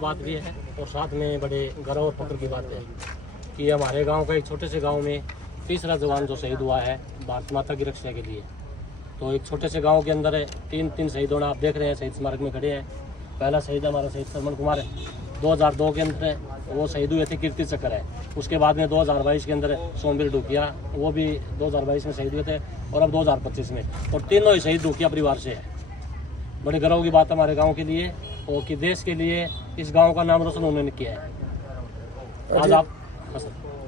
बात भी है और साथ में बड़े गर्व और फख्र की बात है कि हमारे गांव का एक छोटे से गांव में तीसरा जवान जो शहीद हुआ है भारत माता की रक्षा के लिए। तो एक छोटे से गांव के अंदर तीन शहीद होना आप देख रहे हैं, शहीद स्मारक में खड़े हैं। पहला शहीद हमारा शहीद सरमन कुमार है, 2002 के अंदर वो शहीद हुए थे, कीर्ति चक्र है। उसके बाद में 2022 के अंदर सोमवीर डुकिया, वो भी 2022 में शहीद हुए थे, और अब 2025 में, और तीनों ही शहीद डुकिया परिवार से है। बड़े गर्व की बात हमारे गांव के लिए और कि देश के लिए इस गांव का नाम रोशन उन्होंने किया है। आज आप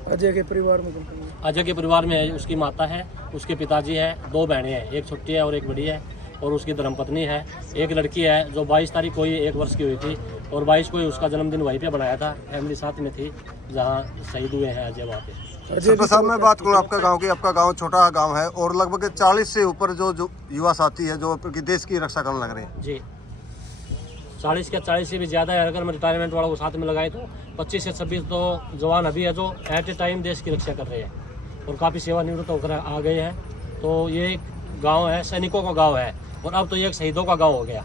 अजय के परिवार में उसकी माता है, उसके पिताजी है, 2 बहनें हैं, एक छोटी है और एक बड़ी है, और उसकी धर्मपत्नी है। एक लड़की है जो 22 तारीख को ही 1 वर्ष की हुई थी, और 22 को ही उसका जन्मदिन वहीं पे बनाया था। फैमिली साथ में थी जहाँ शहीद हुए हैं अजय वहाँ पे। सरपंच साहब मैं बात करूँ आपका गांव की, आपका गांव छोटा गांव है और लगभग 40 से ऊपर जो युवा साथी है जो देश की रक्षा करने लग रहे हैं। जी 40 से भी ज़्यादा है। अगर मैं रिटायरमेंट वालों को साथ में लगाए तो 25 से 26 तो जवान अभी है जो एट ए टाइम देश की रक्षा कर रहे हैं और काफ़ी सेवानिवृत्त होकर आ गए हैं। तो ये एक गाँव है, सैनिकों का गाँव है, और अब तो ये एक शहीदों का गाँव हो गया।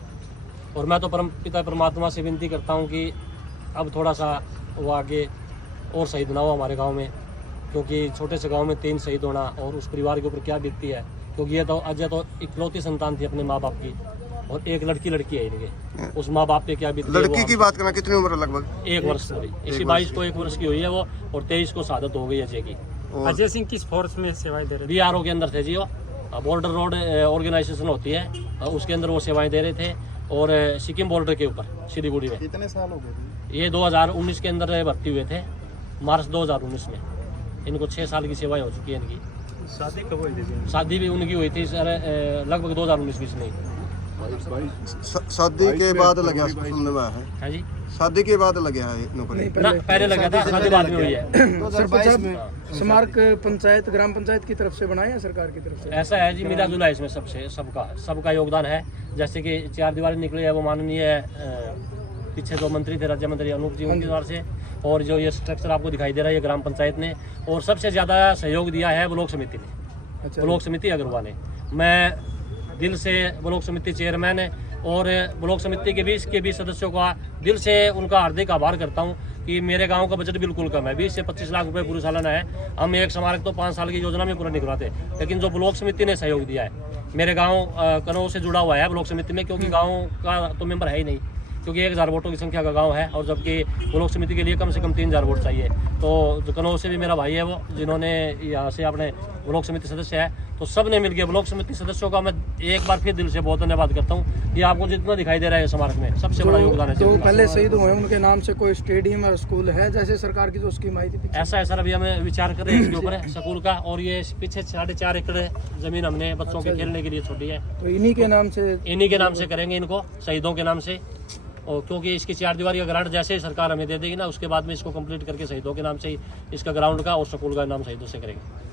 और मैं तो पिता परमात्मा से विनती करता हूँ कि अब थोड़ा सा वो आगे और शहीद ना हो हमारे गांव में, क्योंकि छोटे से गांव में 3 शहीद होना और उस परिवार के ऊपर क्या बीतती है। क्योंकि ये तो अजय तो इकलौती संतान थी अपने माँ बाप की, और एक लड़की है इनके, उस माँ बाप पे क्या बीतती है। लड़की की बात करना, कितनी उम्र है? लगभग 1 वर्ष हुई, इसी 22 को 1 वर्ष की हुई है वो, और 23 को शहादत हो गई अजय की। अजय सिंह किस फोर्स में सेवाएं दे रहे थे? BRO के अंदर थे जी, वो बॉर्डर रोड ऑर्गेनाइजेशन होती है, उसके अंदर वो सेवाएं दे रहे थे, और सिक्किम बॉर्डर के ऊपर सिलीगुड़ी में। कितने साल हो गए? ये 2019 के अंदर भर्ती हुए थे, मार्च 2019 में। इनको 6 साल की सेवाएं हो चुकी है इनकी। शादी कब हुई थी? शादी भी उनकी हुई थी सर लगभग 2019-20 में। शादी के बाद लगे सुनने में है। हाँ जी, शादी के बाद लगे है नौकरी? ना पहले लगा था, शादी बाद में हुई है। 2022 में स्मारक पंचायत ग्राम पंचायत की तरफ से बनाया है, सरकार की तरफ से? ऐसा है जी, मिला जुला इसमें सबका योगदान है। जैसे कि 4 दीवारी निकली है, वो माननीय पीछे जो मंत्री थे, राज्य मंत्री अनूप जी, उनके द्वारा से, और जो ये स्ट्रक्चर आपको दिखाई दे रहा है ये ग्राम पंचायत ने, और सबसे ज़्यादा सहयोग दिया है ब्लॉक समिति ने। अच्छा, ब्लॉक समिति अग्रवाल ने। मैं दिल से ब्लॉक समिति चेयरमैन और ब्लॉक समिति के 20 सदस्यों का दिल से उनका हार्दिक आभार करता हूं कि मेरे गांव का बजट बिल्कुल कम है, 20 से 25 लाख रुपए पूरी सालाना है। हम एक स्मारक तो 5 साल की योजना में पूरा नहीं करवाते, लेकिन जो ब्लॉक समिति ने सहयोग दिया है, मेरे गाँव कनौज से जुड़ा हुआ है ब्लॉक समिति में, क्योंकि गाँव का तो मेंबर है ही नहीं, क्योंकि 1000 वोटों की संख्या का गांव है, और जबकि ब्लॉक समिति के लिए कम से कम 3000 वोट चाहिए। तो जो कनौज से भी मेरा भाई है वो, जिन्होंने यहाँ से अपने ब्लॉक समिति सदस्य है, तो सब ने मिलकर ब्लॉक समिति सदस्यों का मैं एक बार फिर दिल से बहुत धन्यवाद करता हूँ। ये आपको जितना दिखाई दे रहा है स्मारक में सबसे बड़ा योगदान है। तो पहले शहीद हुए उनके नाम से कोई स्टेडियम और स्कूल है जैसे सरकार की जो स्कीम आई थी? ऐसा है सर, अभी हमें विचार कर रहे हैं इसके ऊपर स्कूल का, और ये पीछे 4.5 एकड़ जमीन हमने बच्चों के खेलने के लिए छोड़ी है, तो इन्हीं के नाम से करेंगे इनको, शहीदों के नाम से। और क्योंकि इसकी 4 दीवारी का ग्रांट जैसे ही सरकार हमें दे देगी ना, उसके बाद में इसको कंप्लीट करके शहीदों के नाम से ही इसका ग्राउंड का और स्कूल का नाम शहीदों से करेंगे।